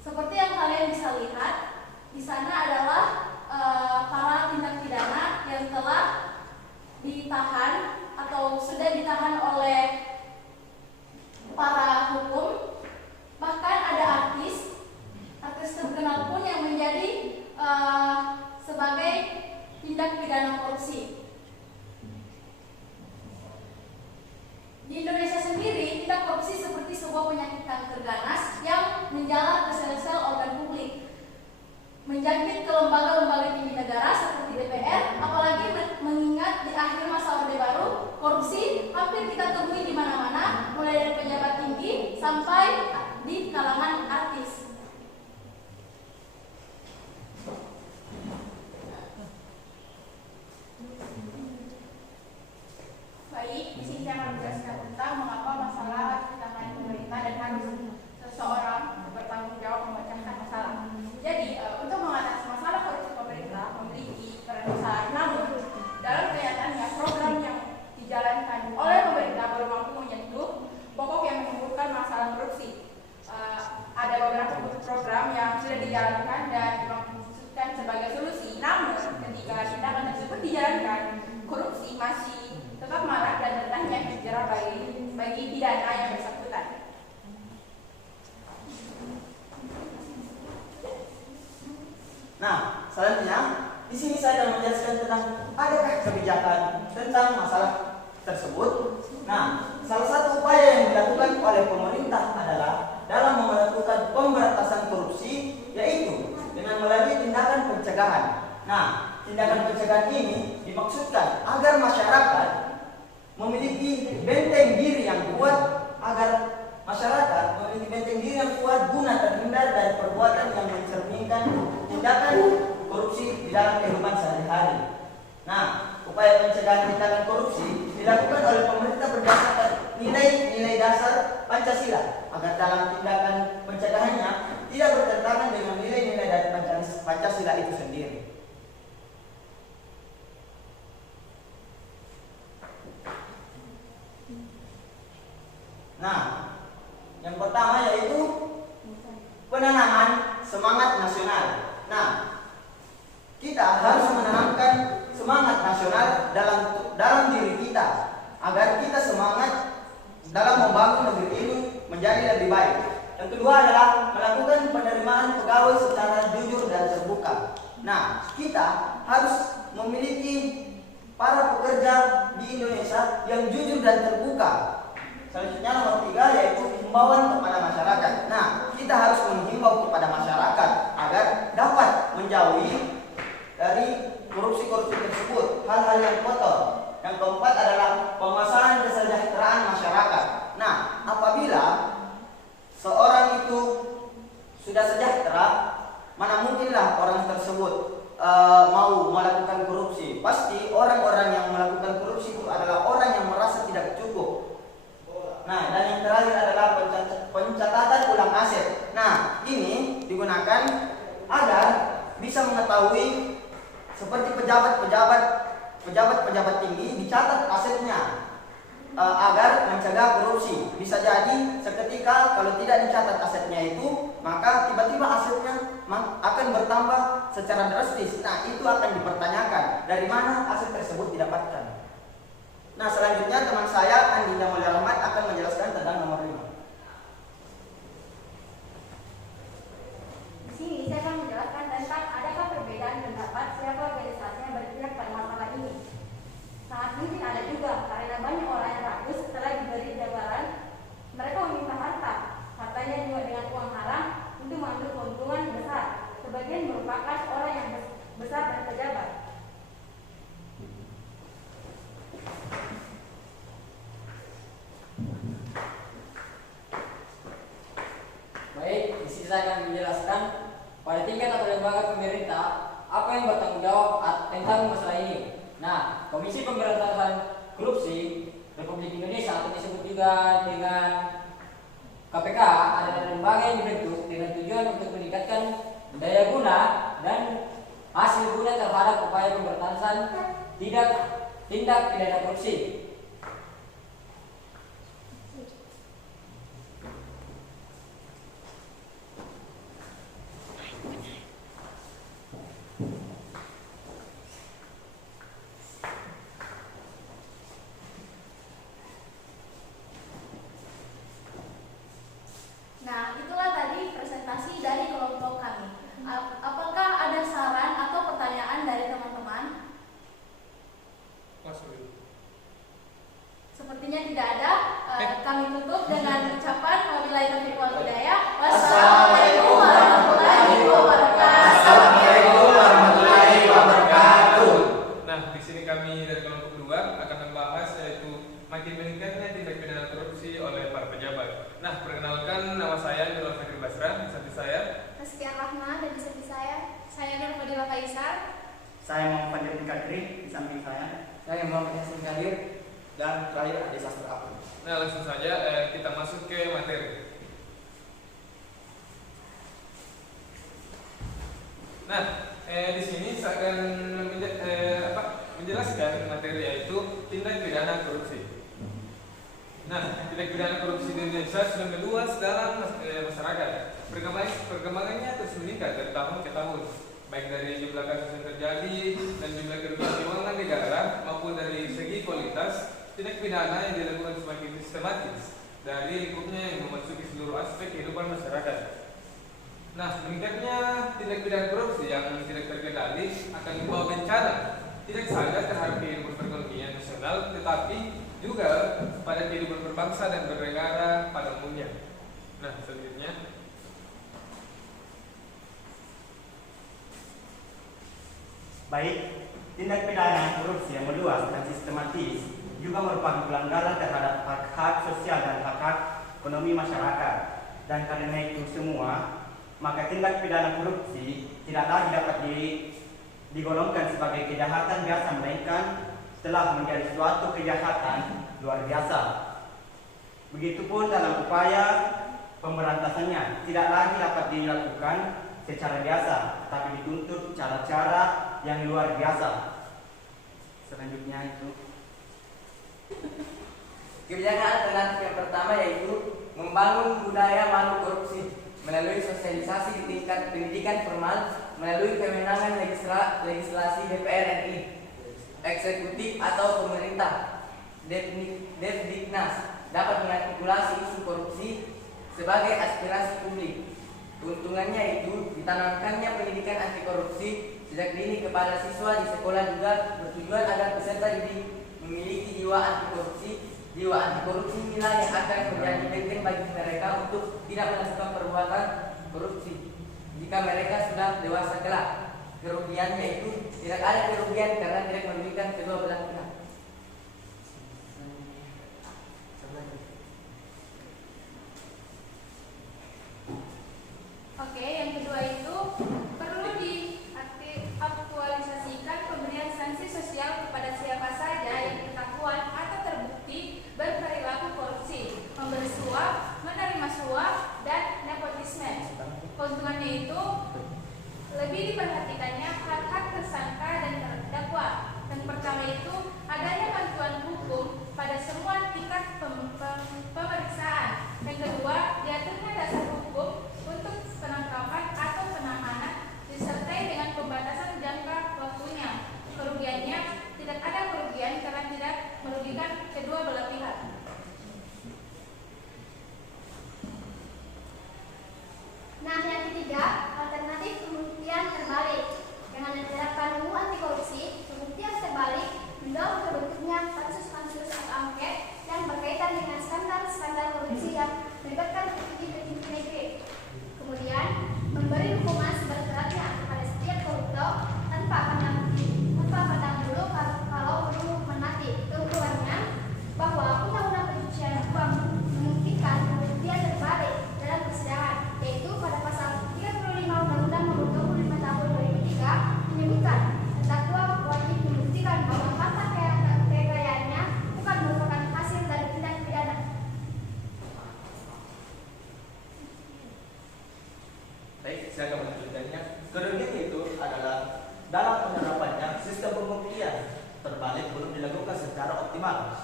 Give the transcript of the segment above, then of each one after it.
Seperti yang kalian bisa lihat, di sana adalah para tindak pidana yang telah ditahan atau sudah ditahan oleh para hukum. Bahkan ada artis terkenal pun yang menjadi sebagai tindak pidana korupsi. Di Indonesia sendiri, tindak korupsi seperti sebuah penyakit kanker ganas yang menjalar ke sel-sel organ publik, menjangkit ke lembaga-lembaga tinggi negara seperti DPR, apalagi mengingat di akhir masa Orde Baru, korupsi hampir kita temui di mana-mana, mulai dari pejabat tinggi sampai di kalangan artis. Baik, di sini saya akan menjelaskan tentang mengapa masalah ditangani pemerintah dan harus seseorang bertanggung jawab memecahkan masalah. Jadi, untuk mengatasi masalah korupsi pemerintah memiliki peran besar. Namun, dalam kenyataannya program yang dijalankan oleh pemerintah baru mampu menyentuh pokok yang menimbulkan masalah korupsi. Ada beberapa program yang sudah dijalankan dan dimaksudkan sebagai solusi. Namun, ketika tindakan tersebut dijalankan, korupsi masih tetap marak dan rentannya dijerat bagi pidana yang bersangkutan. Nah, selanjutnya di sini saya akan menjelaskan tentang adakah kebijakan tentang masalah tersebut. Nah, salah satu upaya yang dilakukan oleh pemerintah adalah dalam melakukan pemberantasan korupsi, yaitu dengan melalui tindakan pencegahan. Nah, tindakan pencegahan ini dimaksudkan agar masyarakat memiliki benteng diri yang kuat, agar masyarakat memiliki benteng diri yang kuat guna terhindar dari perbuatan yang mencerminkan tindakan korupsi di dalam kehidupan sehari-hari. Nah, upaya pencegahan tindakan korupsi dilakukan oleh pemerintah berdasarkan nilai-nilai dasar Pancasila agar dalam tindakan pencegahannya tidak bertentangan dengan nilai-nilai dari Pancasila itu sendiri. Nah, yang pertama yaitu penanaman semangat nasional. Nah, kita harus menanamkan semangat nasional dalam diri kita agar kita semangat dalam membangun negeri ini menjadi lebih baik. Yang kedua adalah melakukan penerimaan pegawai secara jujur dan terbuka. Nah, kita harus memiliki para pekerja di Indonesia yang jujur dan terbuka. Selanjutnya nomor 3 yaitu himbauan kepada masyarakat. Nah, kita harus menghimbau kepada masyarakat agar dapat menjauhi dari korupsi-korupsi tersebut, hal-hal yang kotor. Yang keempat adalah penguasaan kesejahteraan masyarakat. Nah, apabila seorang itu sudah sejahtera, mana mungkinlah orang tersebut mau melakukan korupsi. Pasti orang-orang yang melakukan korupsi itu adalah orang yang merasa tidak cukup. Nah, dan yang terakhir adalah pencatatan ulang aset. Nah, ini digunakan agar bisa mengetahui seperti pejabat-pejabat tinggi dicatat asetnya agar mencegah korupsi. Bisa jadi seketika kalau tidak dicatat asetnya itu, maka tiba-tiba asetnya akan bertambah secara drastis. Nah, itu akan dipertanyakan dari mana aset tersebut didapatkan. Nah, selanjutnya teman saya Andinda Mulia Rahmat akan menjelaskan tentang nomor 5. Di sini saya akan menjelaskan tentang adakah perbedaan pendapat siapa organisasi yang berpihak pada masalah ini. Sangat mungkin ada juga, karena banyak orang yang ragu setelah diberi jabaran mereka meminta hartanya juga dengan uang haram untuk mengambil keuntungan besar. Sebagian merupakan orang yang besar dan pejabat. Baik, di sini saya akan menjelaskan pada tingkat atau lembaga pemerintah apa yang bertanggung jawab tentang masalah ini. Nah, Komisi Pemberantasan Korupsi Republik Indonesia atau disebut juga dengan KPK adalah lembaga yang dibentuk dengan tujuan untuk meningkatkan daya guna dan hasil guna terhadap upaya pemberantasan tindak pidana korupsi. sepertinya tidak ada. Kami tutup dengan ucapan wabillahi taufiq wal hidayah. Wassalamualaikum warahmatullahi wabarakatuh. Assalamualaikum warahmatullahi wabarakatuh. Nah, di sini kami dari kelompok 2 akan membahas yaitu makin meningkatnya tindak pidana korupsi oleh para pejabat. Nah, perkenalkan, nama saya Nurul Fakir Basra, di samping saya Rizky Rahma dan di samping saya Nur Fadila Faisal. Saya Muhammad Fadil Kadri, di samping saya Muhammad Yasin Kadir, dan terakhir Ade Sastra Apun. Nah, langsung saja kita masuk ke materi. Nah, di sini saya akan menjelaskan materi yaitu tindak pidana korupsi. Nah, tindak pidana korupsi di Indonesia sudah meluas dalam masyarakat. Perkembangannya terus meningkat dari tahun ke tahun, baik dari jumlah kasus yang terjadi dan jumlah kerugian keuangan negara maupun dari segi kualitas. Tindak pidana yang dilakukan semakin sistematis dari lingkupnya yang memasuki seluruh aspek kehidupan masyarakat. Nah, meningkatnya tindak pidana korupsi yang tidak terkendali akan membawa bencana tidak saja terhadap kehidupan perekonomian nasional, tetapi juga pada kehidupan berbangsa dan bernegara pada umumnya. Nah, selanjutnya. baik, tindak pidana korupsi yang meluas dan sistematis juga merupakan pelanggaran terhadap hak-hak sosial dan hak-hak ekonomi masyarakat. Dan karena itu semua, maka tindak pidana korupsi tidak lagi dapat digolongkan sebagai kejahatan biasa, melainkan telah menjadi suatu kejahatan luar biasa. Begitupun dalam upaya pemberantasannya tidak lagi dapat dilakukan secara biasa, tapi dituntut cara-cara yang luar biasa. Selanjutnya itu Kebijakan alternatif yang pertama yaitu membangun budaya malu korupsi melalui sosialisasi di tingkat pendidikan formal melalui kewenangan legislasi DPR RI, eksekutif atau pemerintah. Devdiknas dapat mengartikulasi isu korupsi sebagai aspirasi publik. Keuntungannya itu ditanamkannya pendidikan anti korupsi sejak dini kepada siswa di sekolah, juga bertujuan agar peserta didik memiliki jiwa anti korupsi. Jiwa anti korupsi inilah yang akan menjadi benteng bagi mereka untuk tidak melakukan perbuatan korupsi jika mereka sudah dewasa kelak. Kerugiannya itu tidak ada kerugian karena tidak merugikan kedua belah pihak. Oke, yang kedua itu perlu diaktualisasikan pemberian sanksi sosial kepada siapa saja yang ketahuan atau terbukti berperilaku korupsi, memberi suap, menerima suap, dan nepotisme. Keuntungannya itu lebih diperhatikannya hak-hak tersangka dan terdakwa. Dan pertama itu adanya bantuan hukum pada semua tingkat pemeriksaan. Yang kedua, diaturnya dasar hukum untuk penangkapan atau penahanan disertai dengan pembatasan jangka waktunya. Kerugiannya tidak ada kerugian karena tidak merugikan kedua belah pihak. Nah, yang ketiga, alternatif pembuktian terbalik. Dengan diterapkan UU anti korupsi, pembuktian terbalik mendorong terbentuknya pansus-pansus atau angket yang berkaitan dengan skandal-skandal korupsi yang melibatkan petinggi-petinggi negeri. Kemudian, memberi hukuman seberat-beratnya kepada setiap koruptor tanpa pandang bulu kalau perlu hukuman mati. Keunggulannya bahwa undang-undang pencucian uang memungkinkan pembuktian terbalik dalam persidangan, yaitu pada pasal 35 Undang-Undang Nomor 25 Tahun 2003 menyebutkan terdakwa wajib membuktikan bahwa harta kekayaannya bukan merupakan hasil dari tindak pidana. baik, saya akan melanjutkannya. Kerugian itu adalah dalam penerapannya sistem pembuktian terbalik belum dilakukan secara optimal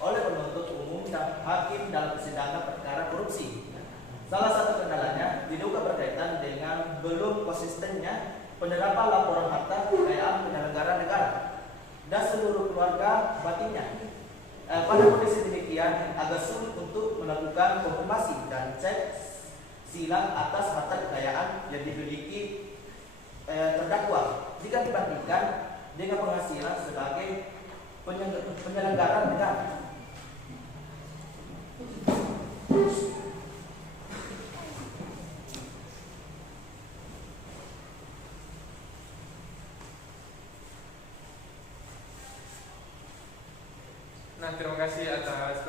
oleh penuntut umum dan hakim dalam persidangan perkara korupsi. Salah satu kendalanya diduga berkaitan dengan belum konsistennya penerapan laporan harta kekayaan penyelenggara negara dan seluruh keluarga batinnya. Pada kondisi demikian agak sulit untuk melakukan konfirmasi dan cek silang atas harta kekayaan yang dimiliki terdakwa jika dibandingkan dengan penghasilan sebagai penyelenggara negara. Nah, terima kasih atas